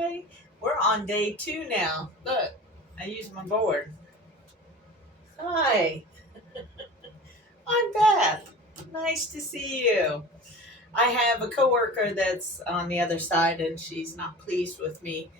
Hi. We're on day 2 now. Look, I use my board. Hi. I'm Beth. Nice to see you. I have a coworker that's on the other side and she's not pleased with me.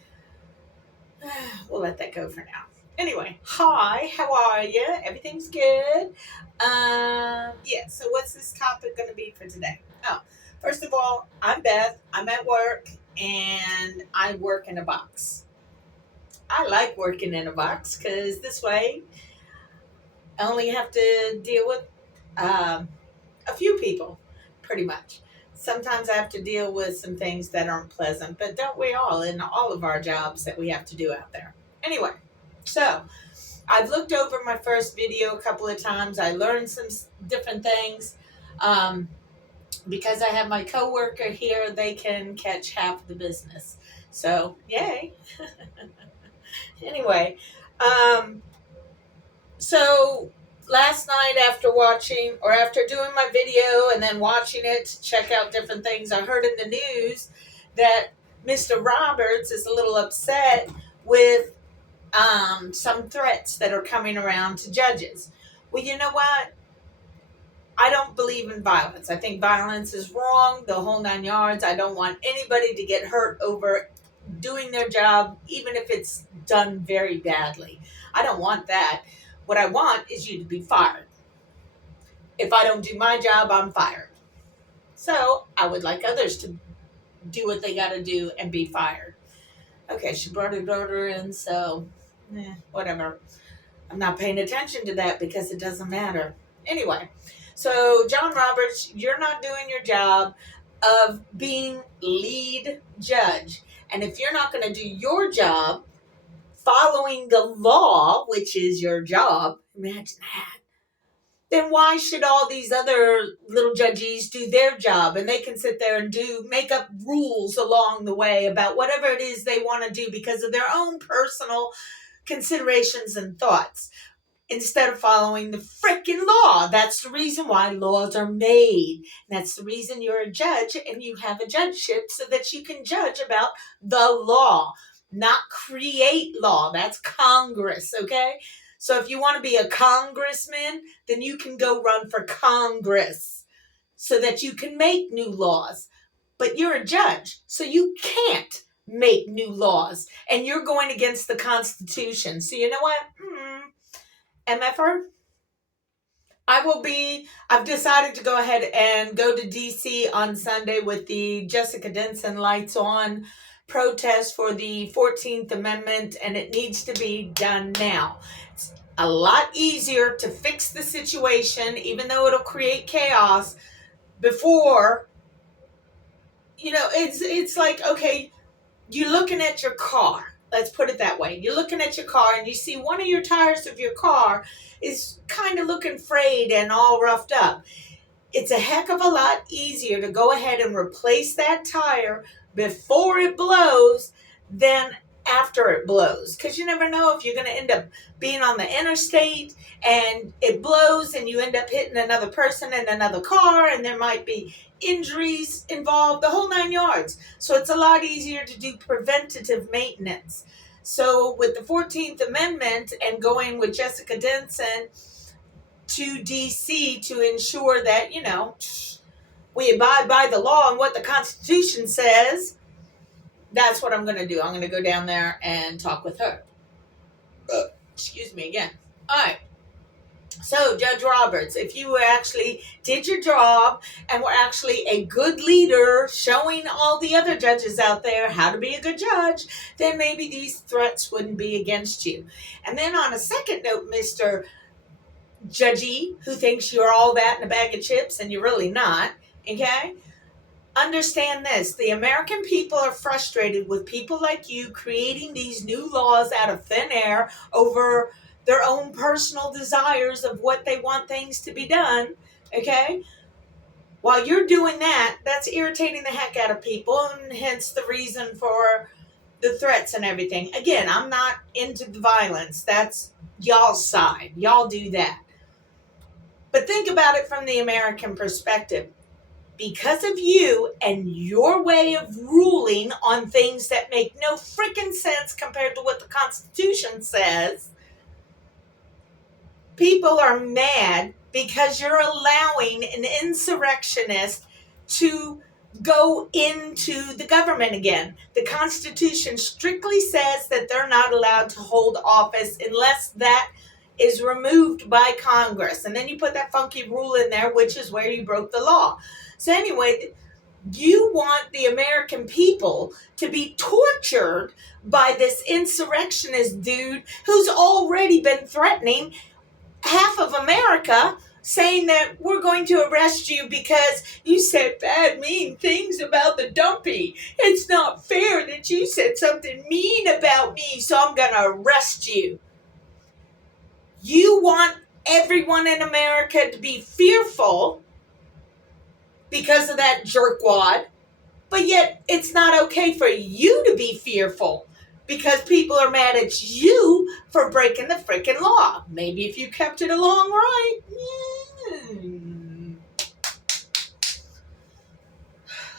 We'll let that go for now. Anyway, hi, how are you? Everything's good? Yeah, so what's this topic going to be for today? Oh, first of all, I'm Beth. I'm at work and I work in a box. I like working in a box because this way I only have to deal with um, a few people, pretty much. Sometimes I have to deal with some things that aren't pleasant, but don't we all in all of our jobs that we have to do out there? Anyway, so I've looked over my first video a couple of times. I learned some different things. Um, because I have my coworker here, they can catch half the business. So, yay. Anyway, um, so last night after watching or after doing my video and then watching it to check out different things, I heard in the news that Mr. Roberts is a little upset with some threats that are coming around to judges. Well, you know what? I don't believe in violence. I think violence is wrong, the whole 9 yards. I don't want anybody to get hurt over doing their job, even if it's done very badly. I don't want that. What I want is you to be fired. If I don't do my job, I'm fired. So I would like others to do what they got to do and be fired. Okay, she brought her daughter in, so whatever. I'm not paying attention to that because it doesn't matter. Anyway, so John Roberts, you're not doing your job of being lead judge. And if you're not going to do your job following the law, which is your job, imagine that, then why should all these other little judges do their job and they can sit there and make up rules along the way about whatever it is they want to do because of their own personal considerations and thoughts instead of following the freaking law? That's the reason why laws are made. And that's the reason you're a judge and you have a judgeship so that you can judge about the law, not create law. That's Congress, okay? So if you want to be a congressman, then you can go run for Congress so that you can make new laws. But you're a judge, so you can't make new laws. And you're going against the Constitution. So you know what? MFR, I've decided to go ahead and go to DC on Sunday with the Jessica Denson Lights On protest for the 14th Amendment, and it needs to be done now. It's a lot easier to fix the situation, even though it'll create chaos, before, it's like, okay, you're looking at your car. Let's put it that way. You're looking at your car and you see one of your tires of your car is kind of looking frayed and all roughed up. It's a heck of a lot easier to go ahead and replace that tire before it blows than after it blows. Because you never know if you're going to end up being on the interstate and it blows and you end up hitting another person in another car and there might be injuries involved, the whole 9 yards. So it's a lot easier to do preventative maintenance. So with the 14th Amendment and going with Jessica Denson to DC to ensure that, we abide by the law and what the Constitution says, that's what I'm going to do. I'm going to go down there and talk with her. Excuse me again. All right. So, Judge Roberts, if you actually did your job and were actually a good leader showing all the other judges out there how to be a good judge, then maybe these threats wouldn't be against you. And then on a second note, Mr. Judgy, who thinks you're all that in a bag of chips and you're really not, okay? Understand this. The American people are frustrated with people like you creating these new laws out of thin air over their own personal desires of what they want things to be done, okay? While you're doing that, that's irritating the heck out of people, and hence the reason for the threats and everything. Again, I'm not into the violence. That's y'all's side. Y'all do that. But think about it from the American perspective. because of you and your way of ruling on things that make no freaking sense compared to what the Constitution says, people are mad because you're allowing an insurrectionist to go into the government again. The Constitution strictly says that they're not allowed to hold office unless that is removed by Congress. And then you put that funky rule in there, which is where you broke the law. So anyway, you want the American people to be tortured by this insurrectionist dude who's already been threatening half of America, saying that we're going to arrest you because you said bad, mean things about the Dumpy. It's not fair that you said something mean about me, so I'm going to arrest you. You want everyone in America to be fearful because of that jerkwad, but yet it's not okay for you to be fearful because people are mad at you for breaking the freaking law. Maybe if you kept it along right.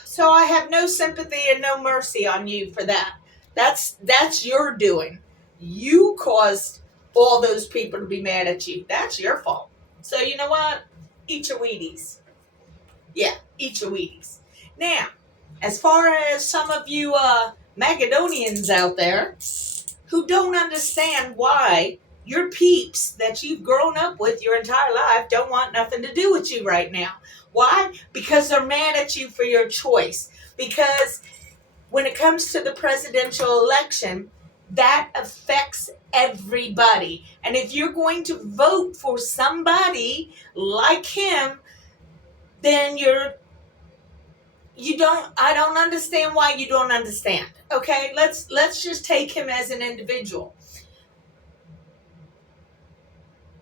So I have no sympathy and no mercy on you for that. That's your doing. You caused all those people to be mad at you. That's your fault. So you know what? Eat your Wheaties. Yeah, eat your Wheaties. Now, as far as some of you Macedonians out there who don't understand why your peeps that you've grown up with your entire life don't want nothing to do with you right now. Why? Because they're mad at you for your choice. Because when it comes to the presidential election, that affects everybody. And if you're going to vote for somebody like him, then I don't understand why you don't understand. Okay, let's just take him as an individual.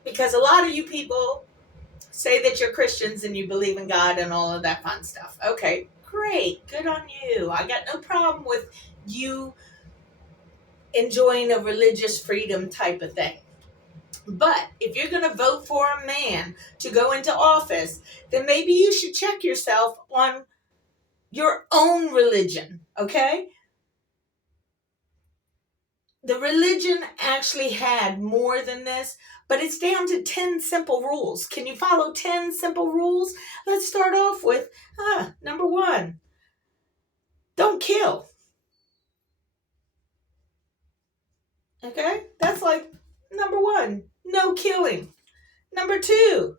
Because a lot of you people say that you're Christians and you believe in God and all of that fun stuff. Okay, great, good on you. I got no problem with you enjoying a religious freedom type of thing. But if you're going to vote for a man to go into office, then maybe you should check yourself on your own religion, okay? The religion actually had more than this, but it's down to 10 simple rules. Can you follow 10 simple rules? Let's start off with number 1. Don't kill. Okay? That's like number 1. No killing. Number 2.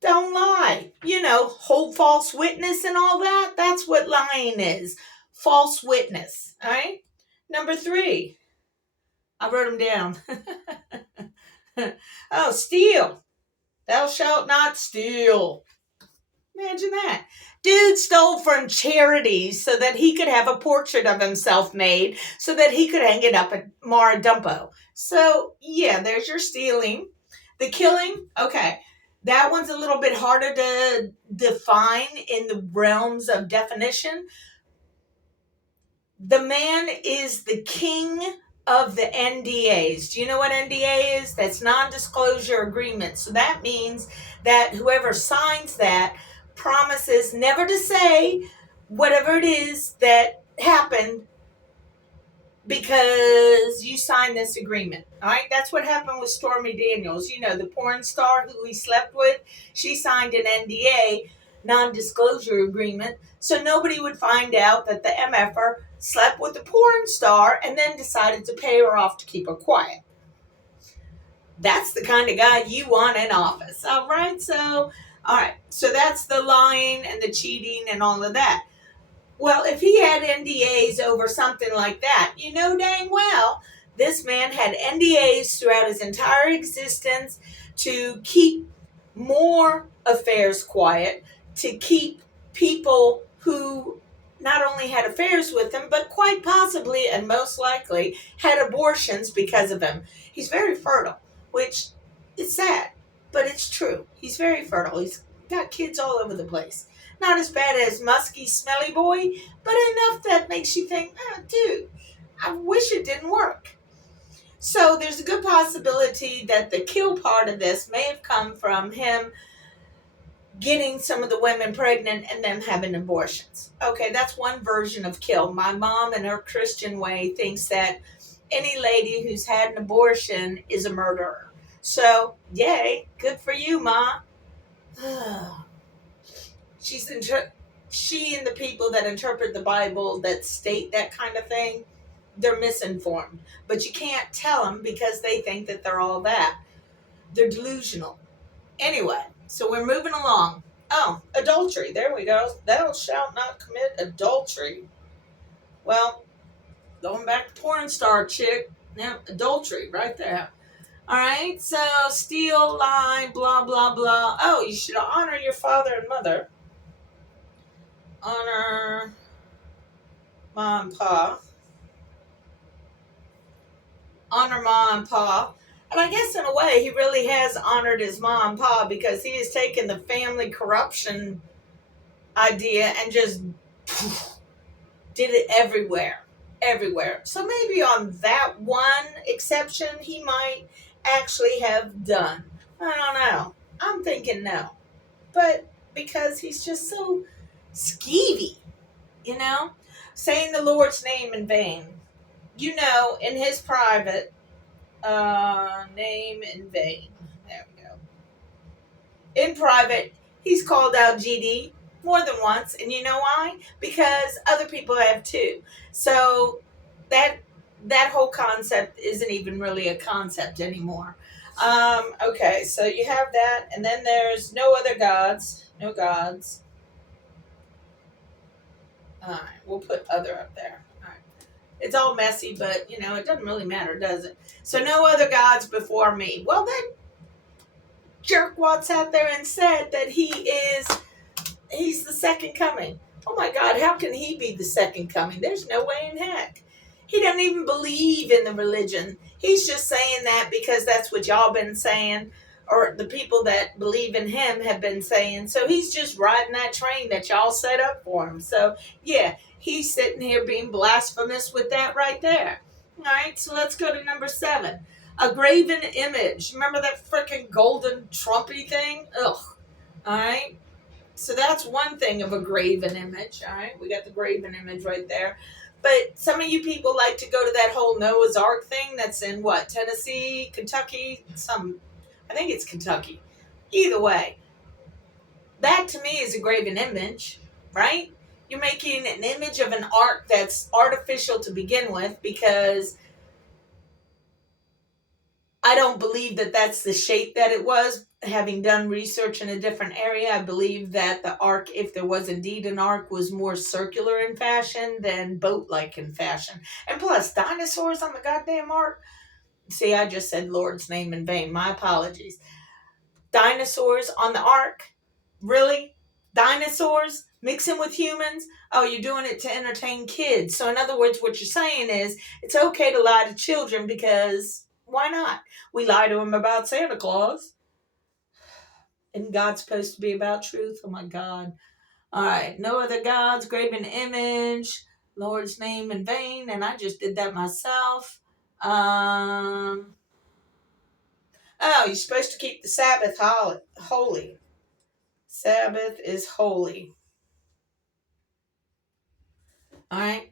Don't lie. Hold false witness and all that. That's what lying is. False witness. All right? Number 3. I wrote them down. Oh, steal. Thou shalt not steal. Imagine that. Dude stole from charities so that he could have a portrait of himself made so that he could hang it up at Mara Dumpo. So, yeah, there's your stealing. The killing, okay. That one's a little bit harder to define in the realms of definition. The man is the king of the NDAs. Do you know what NDA is? That's non-disclosure agreement. So that means that whoever signs that promises never to say whatever it is that happened because you signed this agreement. All right, that's what happened with Stormy Daniels. The porn star who he slept with, she signed an NDA, non-disclosure agreement, so nobody would find out that the MFer slept with the porn star and then decided to pay her off to keep her quiet. That's the kind of guy you want in office. All right, so that's the lying and the cheating and all of that. Well, if he had NDAs over something like that, you know dang well this man had NDAs throughout his entire existence to keep more affairs quiet, to keep people who not only had affairs with him, but quite possibly and most likely had abortions because of him. He's very fertile, which is sad, but it's true. He's very fertile. He's got kids all over the place. Not as bad as musky, smelly boy, but enough that makes you think, dude, I wish it didn't work. So there's a good possibility that the kill part of this may have come from him getting some of the women pregnant and them having abortions. Okay, that's one version of kill. My mom, in her Christian way, thinks that any lady who's had an abortion is a murderer. So, yay, good for you, Ma. She's she and the people that interpret the Bible that state that kind of thing, they're misinformed. But you can't tell them because they think that they're all that. They're delusional. Anyway, so we're moving along. Oh, adultery. There we go. Thou shalt not commit adultery. Well, going back to porn star chick. Now, adultery right there. All right, so steal, lie, blah, blah, blah. Oh, you should honor your father and mother. Honor mom and pa. Honor mom and pa. And I guess in a way, he really has honored his mom and pa because he has taken the family corruption idea and just did it everywhere. Everywhere. So maybe on that one exception, he might actually have done. I don't know. I'm thinking no. But because he's just so skeevy, you know? Saying the Lord's name in vain. You know, in his private name in vain. There we go. In private, he's called out GD more than once. And you know why? Because other people have too. So that whole concept isn't even really a concept anymore. Okay, so you have that, and then there's no other gods. No gods. Alright, we'll put other up there. Alright. It's all messy, but, you know, it doesn't really matter, does it? So no other gods before me. Well, that jerkwat's out there and said that he's the second coming. Oh my God, how can he be the second coming? There's no way in heck. He doesn't even believe in the religion. He's just saying that because that's what y'all been saying, or the people that believe in him have been saying. So he's just riding that train that y'all set up for him. So yeah, he's sitting here being blasphemous with that right there. All right, so let's go to number 7. A graven image. Remember that freaking golden Trumpy thing? Ugh. All right. So that's one thing of a graven image. All right, we got the graven image right there. But some of you people like to go to that whole Noah's Ark thing that's in what, Tennessee, Kentucky, I think it's Kentucky. Either way, that to me is a graven image, right? You're making an image of an ark that's artificial to begin with because I don't believe that that's the shape that it was. Having done research in a different area, I believe that the ark, if there was indeed an ark, was more circular in fashion than boat-like in fashion. And plus, dinosaurs on the goddamn ark. See, I just said Lord's name in vain. My apologies. Dinosaurs on the ark? Really? Dinosaurs mixing with humans? Oh, you're doing it to entertain kids. So in other words, what you're saying is it's okay to lie to children because why not? We lie to them about Santa Claus. And God's supposed to be about truth? Oh my God. All right. No other gods, graven image, Lord's name in vain. And I just did that myself. Oh, you're supposed to keep the Sabbath holy. Sabbath is holy. All right.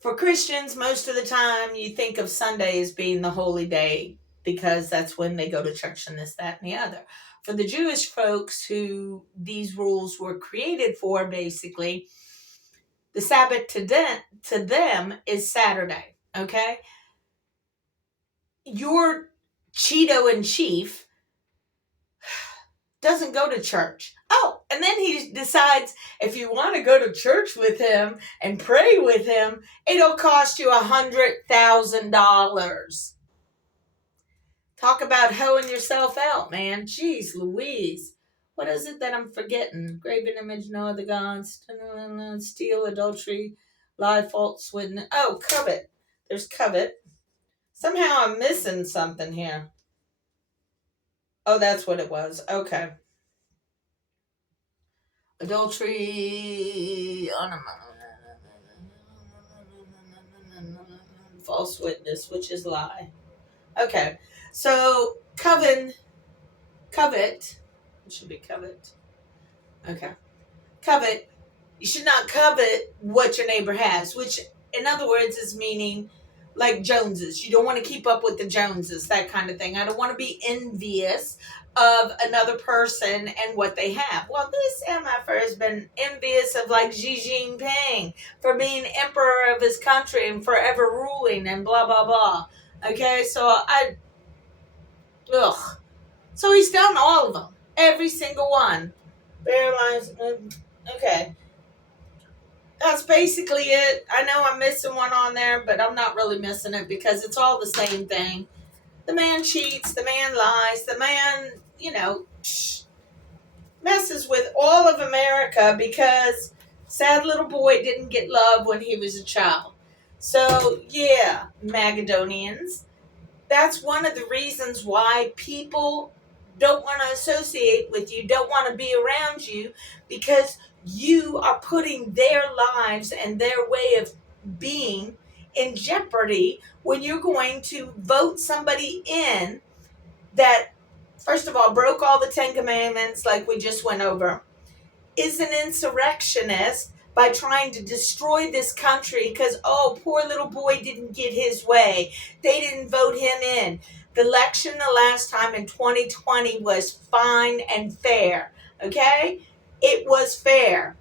For Christians, most of the time you think of Sunday as being the holy day because that's when they go to church and this, that, and the other. For the Jewish folks who these rules were created for, basically, the Sabbath to them is Saturday, okay? Your Cheeto in chief doesn't go to church. Oh, and then he decides if you want to go to church with him and pray with him, it'll cost you $100,000. Talk about hoeing yourself out, man. Jeez Louise. What is it that I'm forgetting? Graven image, no other gods. Steal, adultery, lie, false witness. Oh, covet. There's covet. Somehow I'm missing something here. Oh, that's what it was. Okay. Adultery, false witness, which is lie. Okay, so covet, it should be covet. Okay. Covet. You should not covet what your neighbor has, which, in other words, is meaning like Joneses. You don't want to keep up with the Joneses, that kind of thing. I don't want to be envious of another person and what they have. Well, this MFer has been envious of like Xi Jinping for being emperor of his country and forever ruling and blah, blah, blah. Okay, ugh. So he's done all of them, every single one. Bear lines, okay. That's basically it. I know I'm missing one on there, but I'm not really missing it because it's all the same thing. The man cheats, the man lies, the man, messes with all of America because sad little boy didn't get love when he was a child. So, yeah, Magadonians, that's one of the reasons why people don't want to associate with you, don't want to be around you, because you are putting their lives and their way of being in jeopardy when you're going to vote somebody in that, first of all, broke all the 10 Commandments like we just went over, is an insurrectionist by trying to destroy this country because, oh, poor little boy didn't get his way. They didn't vote him in. The election the last time in 2020 was fine and fair, okay? It was fair.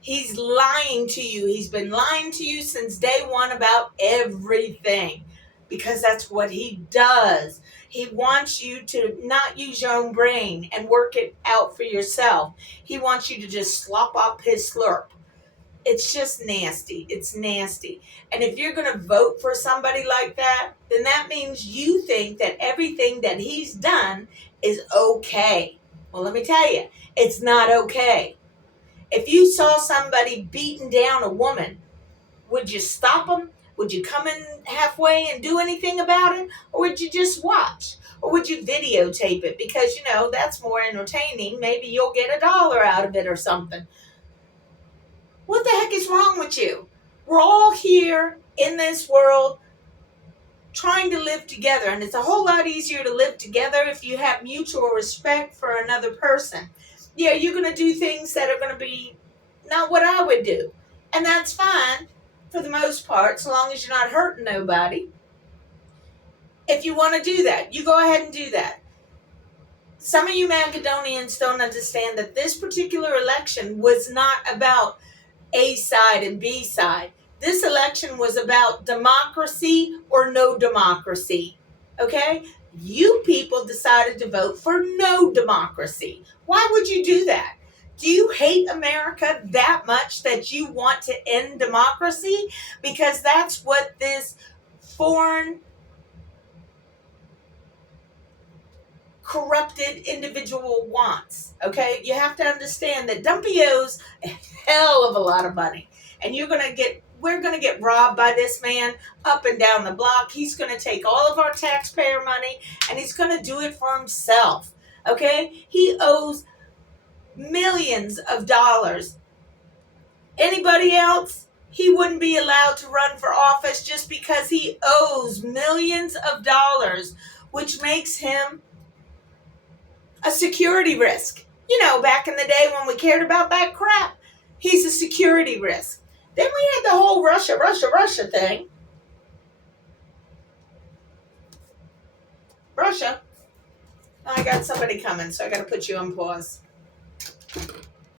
He's lying to you. He's been lying to you since day one about everything because that's what he does. He wants you to not use your own brain and work it out for yourself. He wants you to just slop up his slurp. It's just nasty. It's nasty. And if you're going to vote for somebody like that, then that means you think that everything that he's done is okay. Well, let me tell you, it's not okay. If you saw somebody beating down a woman, would you stop them? Would you come in halfway and do anything about it? Or would you just watch? Or would you videotape it? Because, that's more entertaining. Maybe you'll get $1 out of it or something. What the heck is wrong with you? We're all here in this world trying to live together. And it's a whole lot easier to live together if you have mutual respect for another person. Yeah, you're going to do things that are going to be not what I would do. And that's fine for the most part, so long as you're not hurting nobody. If you want to do that, you go ahead and do that. Some of you Macedonians don't understand that this particular election was not about A side and B side. This election was about democracy or no democracy. Okay? You people decided to vote for no democracy. Why would you do that? Do you hate America that much that you want to end democracy? Because that's what this foreign, corrupted individual wants. Okay? You have to understand that Dumpy owes a hell of a lot of money. And we're going to get robbed by this man up and down the block. He's going to take all of our taxpayer money and he's going to do it for himself. Okay? He owes millions of dollars. Anybody else, he wouldn't be allowed to run for office just because he owes millions of dollars, which makes him a security risk. Back in the day when we cared about that crap, he's a security risk. Then we had the whole Russia thing. Russia. I got somebody coming, so I got to put you on pause.